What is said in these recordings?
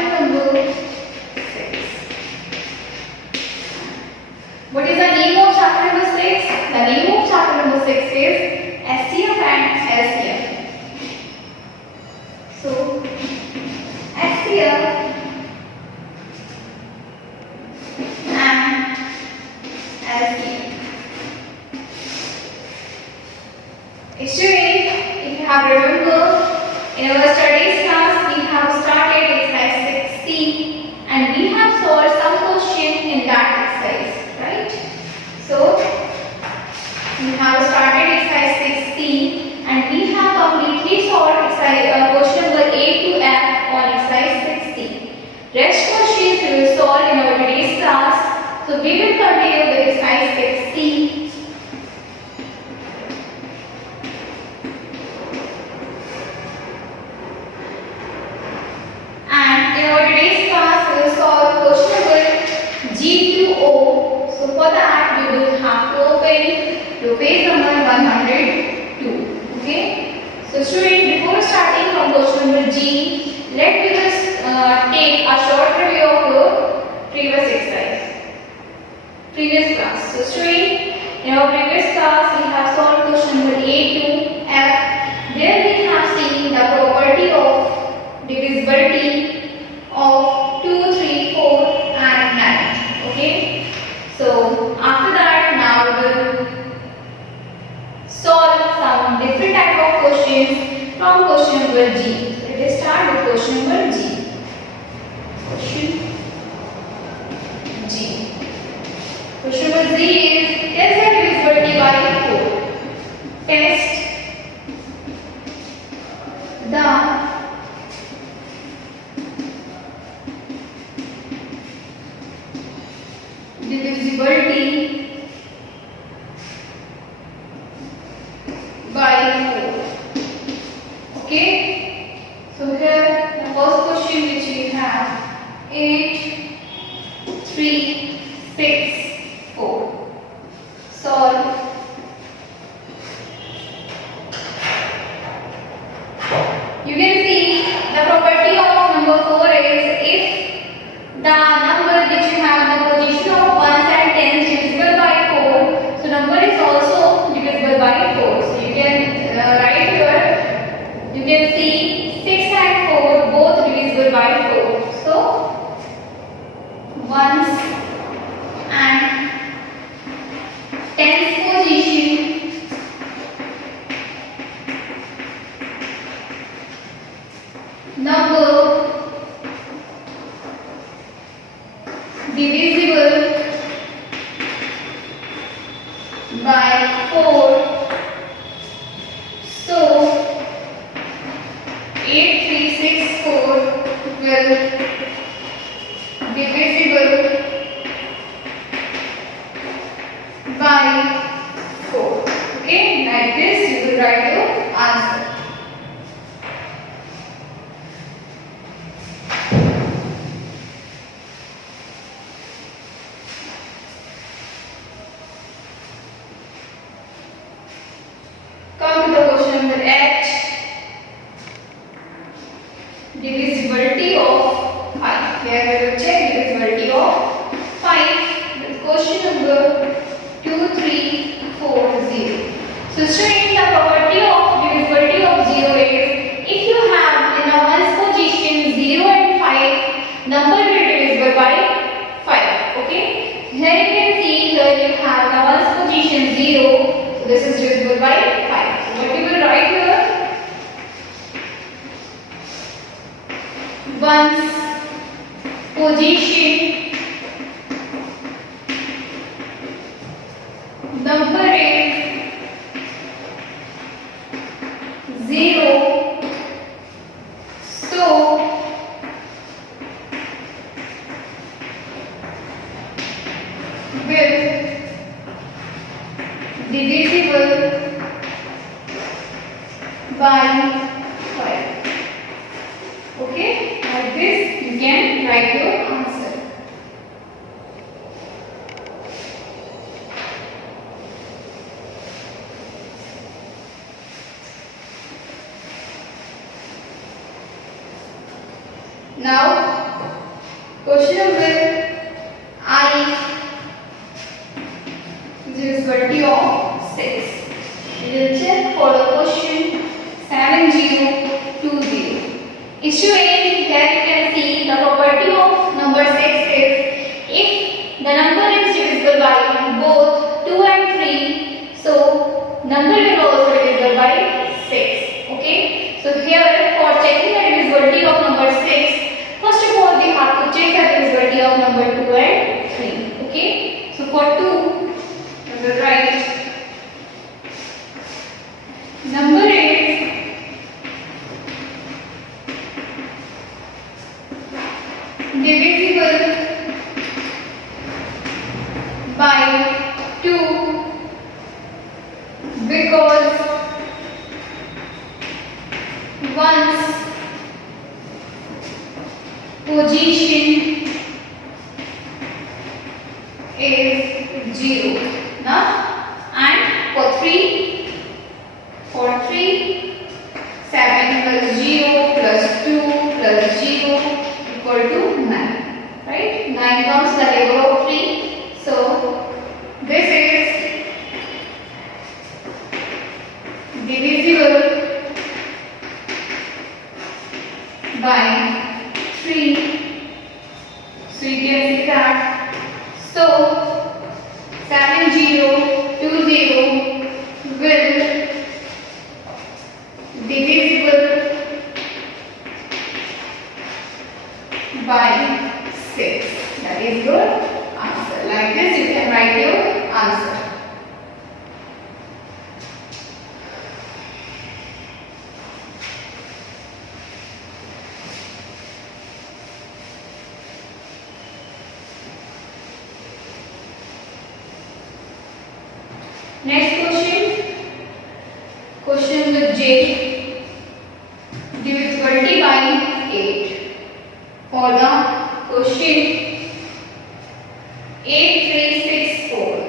chapter number 6. What is the name of chapter number 6? The name of chapter number 6 is SCF and LCM. So, SCF and LCM. Students, if you have remembered, in our studies class, we have started exercise 16 and we have solved some question in that exercise, right? So, we have started exercise 16 and we have completely solved question number A to F on exercise 16. Rest questions we will solve in our today's class. So, we will continue with exercise 16. G2O. So for that you will have to open your page number 102. Okay. So student, before starting from question number G, let me just take a short review of your previous exercise, previous class. So student, in our previous class we have solved question number A to F. There we have seen the property of divisibility of 2, 3, 4 and 9. Okay, so after that now we will solve some different type of questions from question number G. So let us start with question number G. Question G. Question number G is test the divisibility by 4. Test the divisibility by 4. Okay, so here the first question which we have 8, 3, 6, 4. Solve. You can see the property of number 4 is if the number which you have in the position of 1s and 10s divisible by 4, so number is also divisible by 4. So you can write here, you can see 6 and 4 both divisible by 4. So 1s and 10s position number divisible by 4. So 8, 3, 6, 4 will divisible by 4. Okay, like this you will write your answer. Come to the question number H. Divisibility of 5. Here we will check divisibility of 5 with question number 2, 3, 4, 0. So students, the property of divisibility of 0 is if you have in the ones position 0 and 5, number will be divisible by 5. Okay. Here you can see here you have the ones position 0. So this is divisible by 5. So what you will write here? Ones position number is 0. So will divisible by 5. Okay, like this you can write your answer. Now Question number I divisibility of 6. We will check for the question 7020. Issue A, here you can see the property of number 6 is if the number is divisible by both 2 and 3, so number will also divisible by 6. Okay, so here for checking the divisibility of number 6, first of all we have to check the divisibility of number 2 and 3. Okay, so for 2 we will write number is divisible by 2 because once position is 0 now, and for 3 7 plus 0 plus 2 plus 0 equal to 9, right? 9 comes the label of 3, so this is divisible by 3, so you can see that. So 7020 will divisible by 6. That is your answer. Like this you can write your answer. Next question. Question with J. Divisibility by 8. For the question 8364.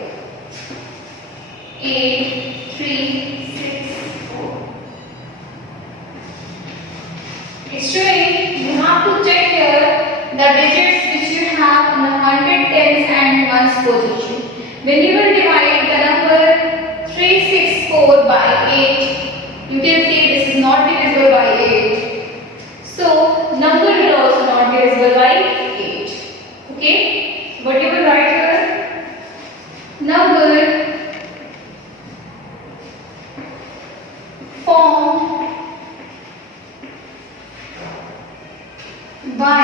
8364. Student, you have to check here the digits which you have in the 110s and ones position. When you will divide the number 364 by 8, you can see this is not divisible by 8. So, number will also not be divisible by 8. Okay? What you will write here? Number formed by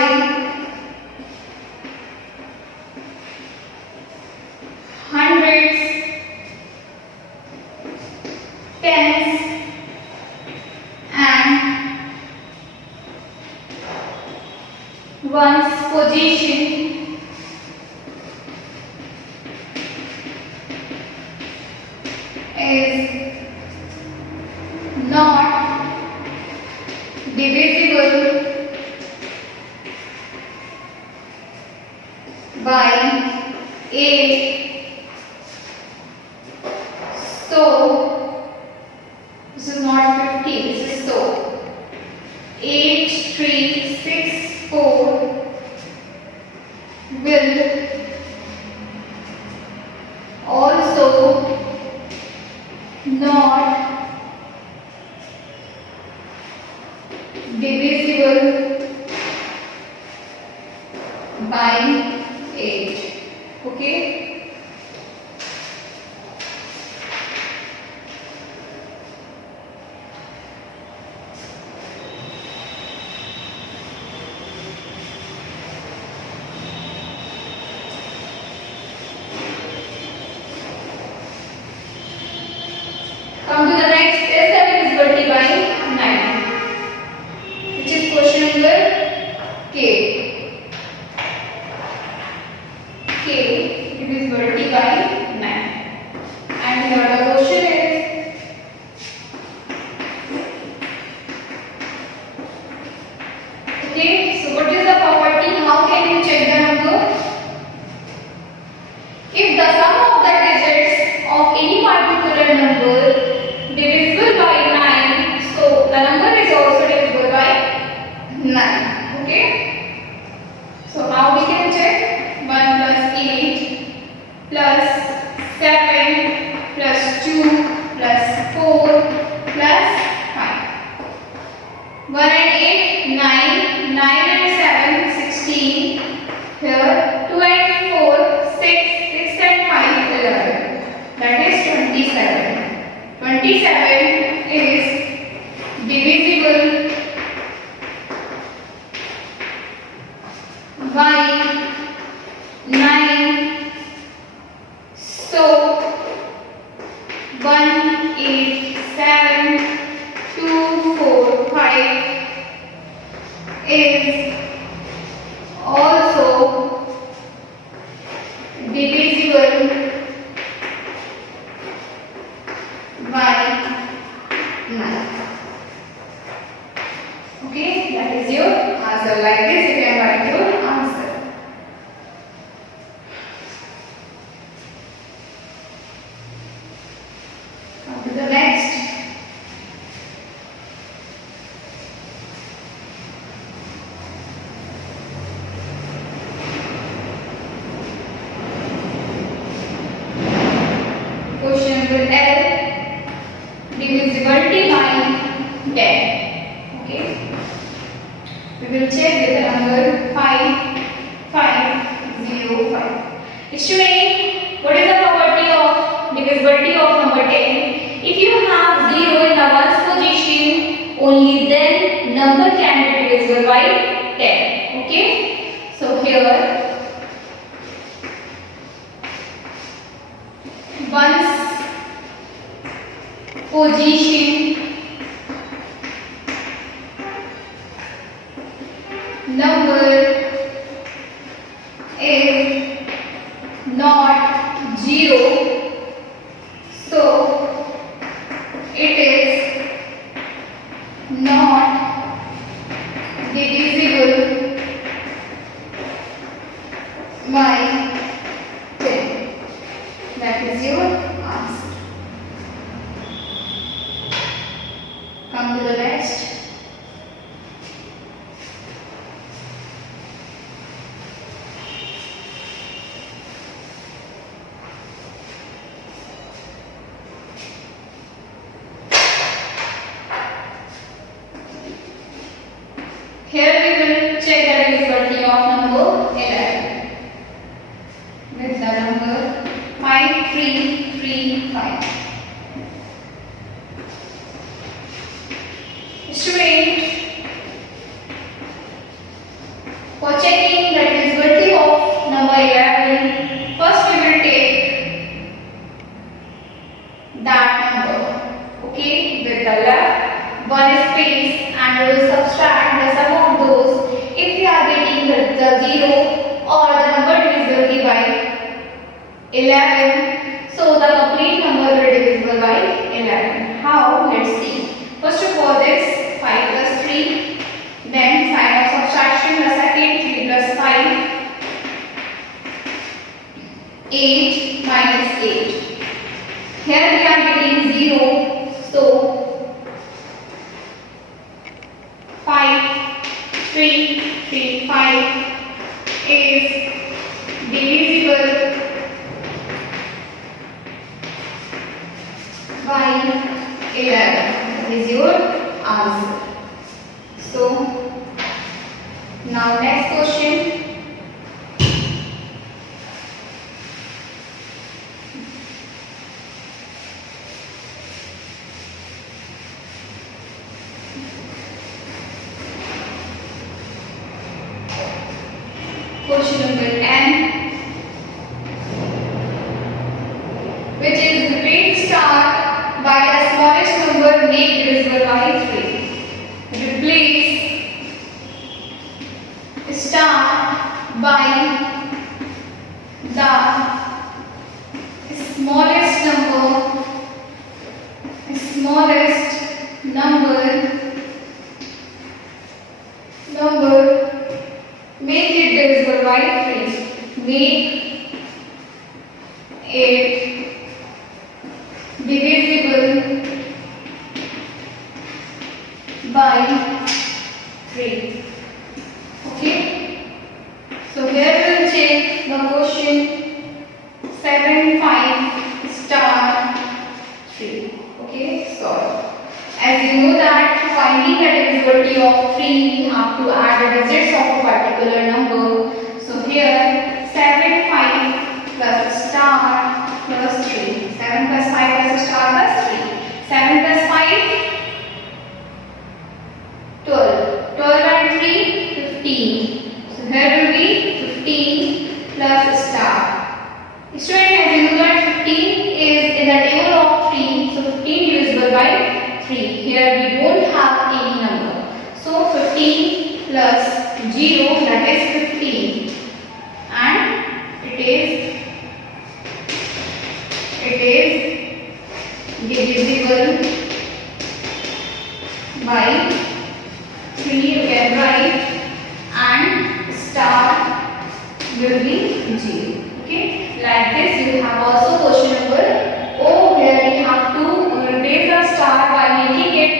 hundreds, tens and ones position is not divisible by 8. So, this is not 50, this is so. 8364 will also not divisible by 8. Okay? Come to the next is the divisibility by 9, which is question number K. K, divisibility by 9. And here the question is okay, so what is the property? How can you check the number? If the sum of the digits of any particular number divisible by 9, so the number is also divisible by 9. Okay? So how we 9, 9 and 7, 16. Here 2 and 4, 6, 6 and 5, 11. That is 27. 27 is divisible by 9. So 1, 8, 7, 2, 4, 5 is also divisible by 9. Okay, that is your answer. Like this, you can write your answer. Come to the next. Question number L. Divisibility by 10. Okay. We will check with the number 5, 5, 0, 5. Student, what is the property of divisibility of number 10? If you have 0 in the ones position, only then number can be divisible by 10. Okay. So here ones position number is not 0, so it is not divisible by 10. That is your answer. Come to the next. Here we will check the divisibility of number 11 with the number 5, 3, 3, 5. Student, for checking the divisibility of number 11, first we will take that number, okay, with the left one space, and we will subtract the sum of those if we are getting the 0 or the number divisible by 11. So the complete number will be divisible by 11. How? Let's see. First of all, this 5 plus 3, then sign of subtraction, the second 3 plus 5, 8 minus 8. Here we are getting 0, so 5, 3, 3, 5 is divisible by 11. That is your answer. So now next question. Question number N, which is repeat star by the smallest number make divisible by 3. Replace star by the smallest number, make it divisible by 3. Make it divisible by 3. Okay. So here we will check the question 7, 5 star 3. Okay. So as you know that finding the divisibility of 3 3 we have to add the digits of a particular number. So here 7, 5 plus a star plus 3. 7 plus 5 plus a star plus 3. 7 plus 5, 12. 12 and 3, 15. So here will be 15 plus a star. Student, as you know that 15 is in the table of 3. So 15 divisible by 3. Here we don't have any number. So 15 plus 0, that is 15. And it is divisible by 3, you can write, and star will be 0. Okay, like this you have also question number O, where we have to replace the star by making it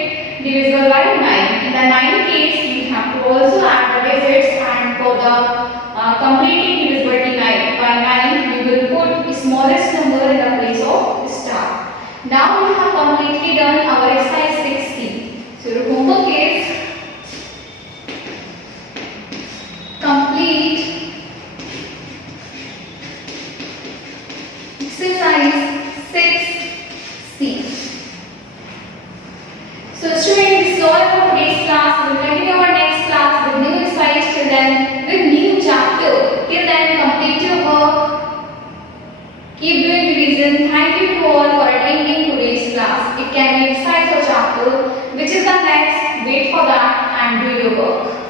divisible by 9. In the 9 case, we have to also add the digits, and for the completing divisibility by 9, we will put the smallest number in the place of star. Now we have completely done our exercise 6C. So your homework is complete exercise 6C. So students, this is all about today's class. We will continue our next class with new exercise, till then with new chapter. Till then, complete your work. Keep doing revision. Thank you to all for attending today's class. It can be exercise or chapter, which is the next. Wait for that and do your work.